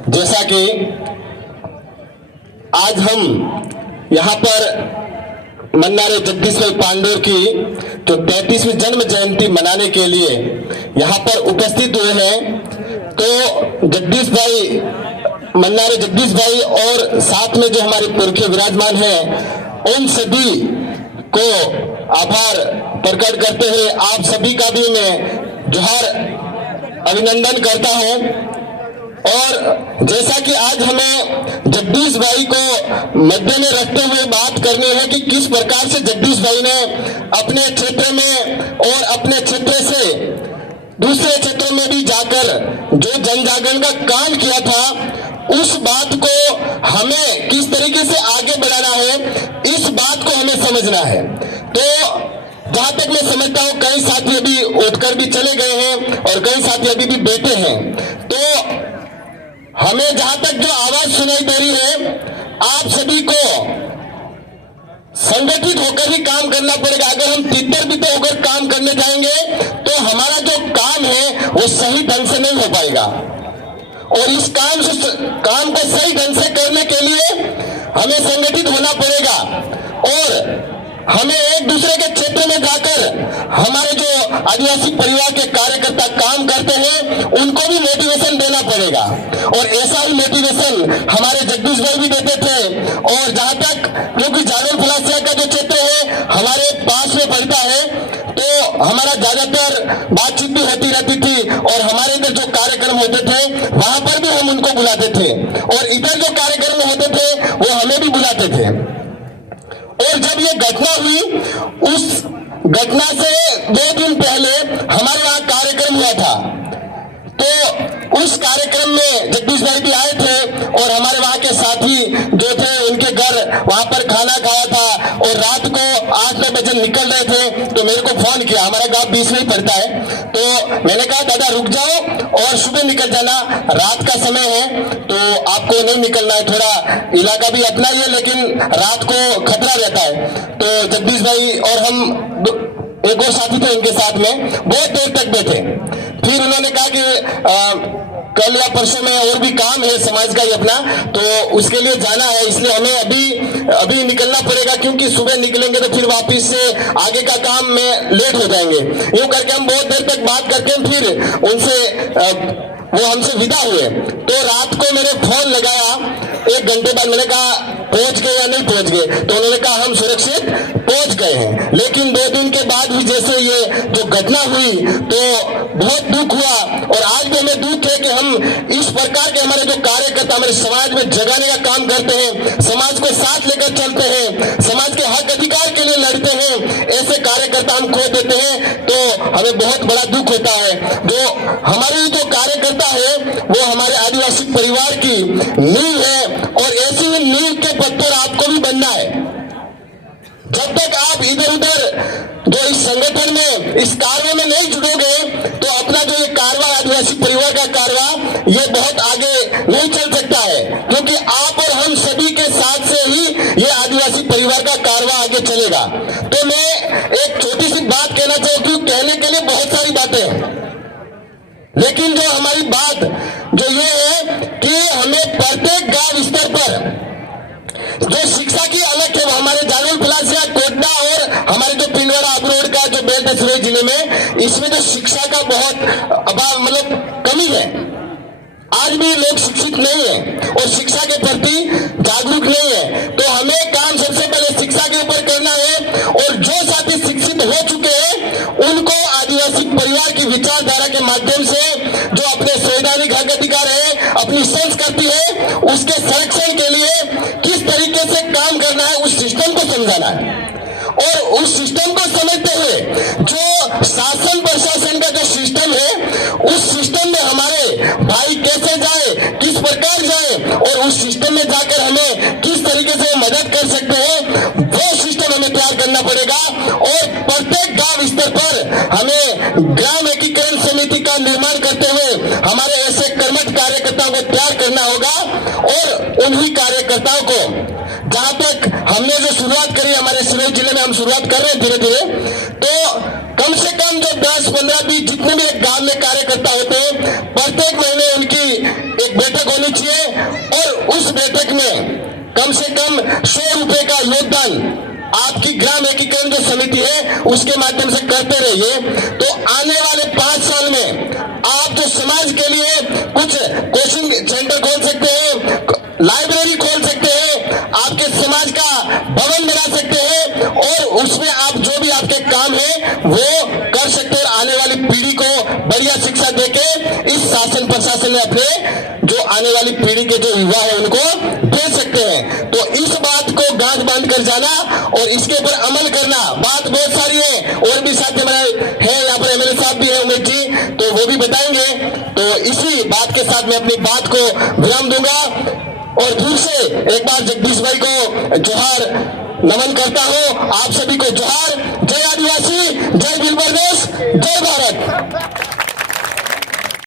जैसा कि आज हम यहाँ पर मन्नारे जगदीश भाई पांडुर की जो 33वीं जन्म जयंती मनाने के लिए यहाँ पर उपस्थित हुए हैं, तो जगदीश भाई मन्नारे जगदीश भाई और साथ में जो हमारे पुरखे विराजमान हैं, उन सभी को आभार प्रकट करते हुए आप सभी का भी मैं जोहार अभिनंदन करता हूं। और जैसा कि आज हमें जगदीश भाई को मध्य में रखते हुए बात करनी है कि किस प्रकार से जगदीश भाई ने अपने क्षेत्र में और अपने क्षेत्र से दूसरे क्षेत्रों में भी जाकर जो जन जागरण का काम किया था, उस बात को हमें किस तरीके से आगे बढ़ाना है, इस बात को हमें समझना है। तो जहां तक मैं समझता हूं, कई साथी अभी उठकर भी चले गए हैं और कई साथी अभी भी बैठे हैं, तो हमें जहां तक जो आवाज सुनाई दे रही है, आप सभी को संगठित होकर ही काम करना पड़ेगा। अगर हम तितर बितर होकर काम करने जाएंगे तो हमारा जो काम है वो सही ढंग से नहीं हो पाएगा। और इस काम को सही ढंग से करने के लिए हमें संगठित होना पड़ेगा और हमें एक दूसरे के क्षेत्र में जाकर हमारे जो आदिवासी परिवार के कार्यकर्ता काम करते हैं, उनको भी मोटिवेशन देना पड़ेगा। और ऐसा ही मोटिवेशन हमारे जगदीश भाई भी देते थे। और जहां तक क्योंकि जागरण फलासिया का जो क्षेत्र है हमारे पास में पड़ता है, तो हमारा ज्यादातर बातचीत भी होती रहती थी और हमारे इधर जो कार्यक्रम होते थे वहां पर भी हम उनको बुलाते थे और इधर जो कार्यक्रम होते थे वो हमें भी बुलाते थे। और जब ये घटना हुई, उस घटना से 2 दिन पहले हमारे यहाँ कार्यक्रम हुआ था, तो उस कार्यक्रम में जगदीश भाई भी आए थे और हमारे वहां के साथी जो थे उनके घर वहां पर खाना खाया था और रात को 8-9 बजे निकल रहे थे, तो मेरे को फोन किया। हमारा गांव बीच में ही पड़ता है, तो मैंने कहा दादा रुक जाओ और सुबह निकल जाना, रात का समय है तो आपको नहीं निकलना है, थोड़ा इलाका भी अपना ही है लेकिन रात को खतरा रहता है। तो जगदीश भाई और हम एक और साथी थे उनके साथ में बहुत देर तक बैठे। फिर उन्होंने कहा कि कल या परसों में और भी काम है समाज का ही अपना, तो उसके लिए जाना है, इसलिए हमें अभी निकलना पड़ेगा, क्योंकि सुबह निकलेंगे तो फिर वापस से आगे का काम में लेट हो जाएंगे। यूं करके हम बहुत देर तक बात करके फिर उनसे वो हमसे विदा हुए। तो रात को मैंने फोन लगाया 1 घंटे बाद, मैंने कहा पहुंच गए या नहीं पहुंच गए, तो उन्होंने कहा हम सुरक्षित पहुंच गए हैं। लेकिन 2 दिन के बाद भी जैसे ये जो घटना हुई तो बहुत दुख हुआ। और आज भी हमें दुख है कि हम इस प्रकार के हमारे जो कार्यकर्ता हमारे समाज में जगाने का काम करते हैं, समाज को साथ लेकर चलते हैं, समाज के हक अधिकार के लिए लड़ते हैं, ऐसे कार्यकर्ता हम खो देते हैं तो हमें बहुत बड़ा दुख होता है। जो हमारे जो कार्यकर्ता है वो हमारे आदिवासी परिवार की नींव है और ऐसी ही नींव के पत्थर आपको भी बनना है। जब तक आप इधर उधर जो इस संगठन में इस कार्य में नहीं जुड़ोगे तो अपना जो ये कारवा आदिवासी परिवार का कारवा ये बहुत आगे नहीं चल सकता है, क्योंकि आप और हम सभी के साथ से ही ये आदिवासी परिवार का कारवा आगे चलेगा। तो मैं एक छोटी सी बात कहना चाहूंगी, कहने के लिए बहुत सारी बातें हैं, लेकिन जो हमारी बात जो ये है कि हमें प्रत्येक गांव स्तर पर जो शिक्षा की अलग है, वो हमारे जागरण फलासिया कोटड़ा और हमारे जो पिंडवाड़ा अबरोड का जो बेल्ट है सिरोही जिले में, इसमें जो शिक्षा का बहुत अभाव मतलब कमी है। आज भी लोग शिक्षित नहीं है और शिक्षा के प्रति जागरूक नहीं है। तो हमें काम सबसे पहले शिक्षा के ऊपर करना है और जो साथी शिक्षित हो चुके हैं उनको आदिवासी परिवार की विचारधारा के माध्यम से जो अपने संवैधानिक हक अधिकार है, अपनी संस्कृति है, उसके संरक्षण के लिए किस तरीके से काम करना है, उस सिस्टम को समझाना है। और उस सिस्टम को समझते हुए जो शासन प्रशासन का जो सिस्टम है, उस सिस्टम में हमारे भाई कैसे जाए, किस प्रकार जाए और उस सिस्टम में जाकर हमें किस तरीके से मदद कर सकते हैं, वो सिस्टम हमें तैयार करना पड़ेगा। और प्रत्येक गांव स्तर पर हमें ग्राम एकीकरण समिति का निर्माण करते हुए हमारे ऐसे कर्मठ कार्यकर्ताओं को तैयार करना होगा। और उन्हीं कार्यकर्ताओं को जहां तक हमने जो शुरुआत करी हमारे सिरोही जिले में, हम शुरुआत कर रहे हैं धीरे धीरे, तो कम से कम जो 10, 15, 20 जितने भी एक गांव में कार्यकर्ता होते हैं, प्रत्येक महीने उनकी एक बैठक होनी चाहिए और उस बैठक में कम से कम 100 रुपए का योगदान आपकी ग्राम एकीकरण जो समिति है उसके माध्यम से करते रहिए। तो आने वाले 5 साल में आप जो समाज के लिए कुछ कोचिंग सेंटर खोल सकते हैं, लाइब्रेरी खोल सकते हैं, आपके समाज का भवन बना सकते हैं और उसमें आप जो भी आपके काम है वो कर सकते हैं। आने वाली पीढ़ी को बढ़िया शिक्षा देके इस शासन प्रशासन में अपने जो आने वाली पीढ़ी के जो युवा है उनको दे सकते हैं। तो इस बात को गांठ बांध कर जाना और इसके ऊपर अमल करना। बात बहुत सारी है और भी साथी हमारे हैं, यहाँ पर एमएलए साहब भी हैं उमेश जी, तो वो भी बताएंगे। तो इसी बात के साथ मैं अपनी बात को विराम दूंगा और दूर से एक बार जगदीश भाई को जोहार नमन करता हूं। आप सभी को जोहार। जय आदिवासी, जय बिल प्रदेश, जय भारत।